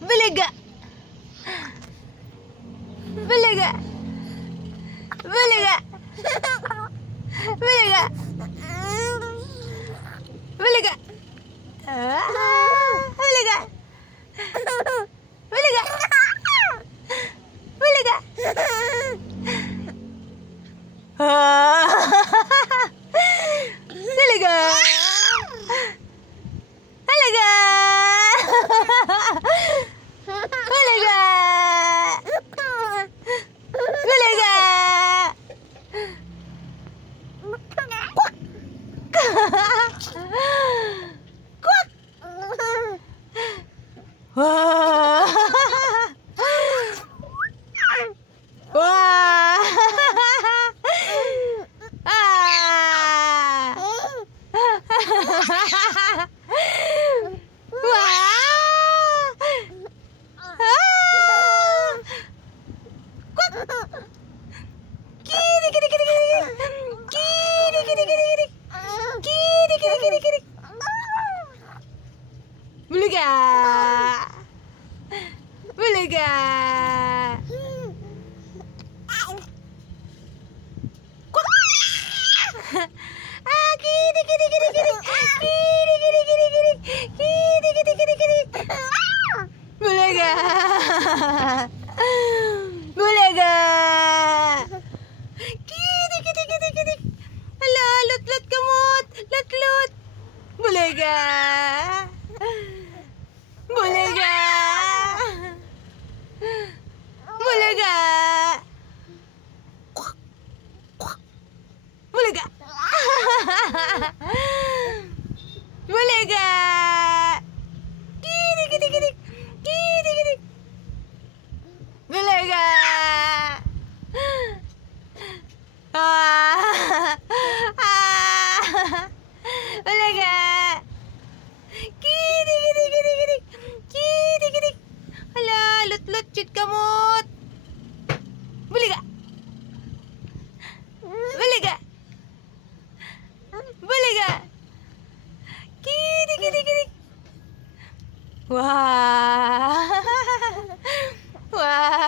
Balaga! Balaga! Balaga! Balaga! Balaga! Balaga! Balaga! Balaga! Balaga! Balaga! Balaga! Balaga! Kwak! Wah! Wah! Ah! Wah! Ah! Kwak! Kiri kiri kiri kiri. Kiri kiri kiri kiri. Kiri kiri kiri kiri. Bulaga! Bulaga! Ah, kiri kiri kiri kiri. Kiri kiri kiri kiri. Kiri kiri kiri kiri. Bulaga! Bulaga! Kiri kiri kiri kiri. Hala, lut-lut kamot. Lut-lut. Bulaga! Bulaga! Bulaga! Bulaga! Bulaga! Kiri kiri kiri. Kiri kiri. Bulaga! Ah! Ah! Bulaga! Kiri kiri kiri kiri. Kiri kiri. Hala, lut-lut chit kamot. Bulaga! Bulaga! Bulaga! Kiri kiri kiri. Wah! Wah!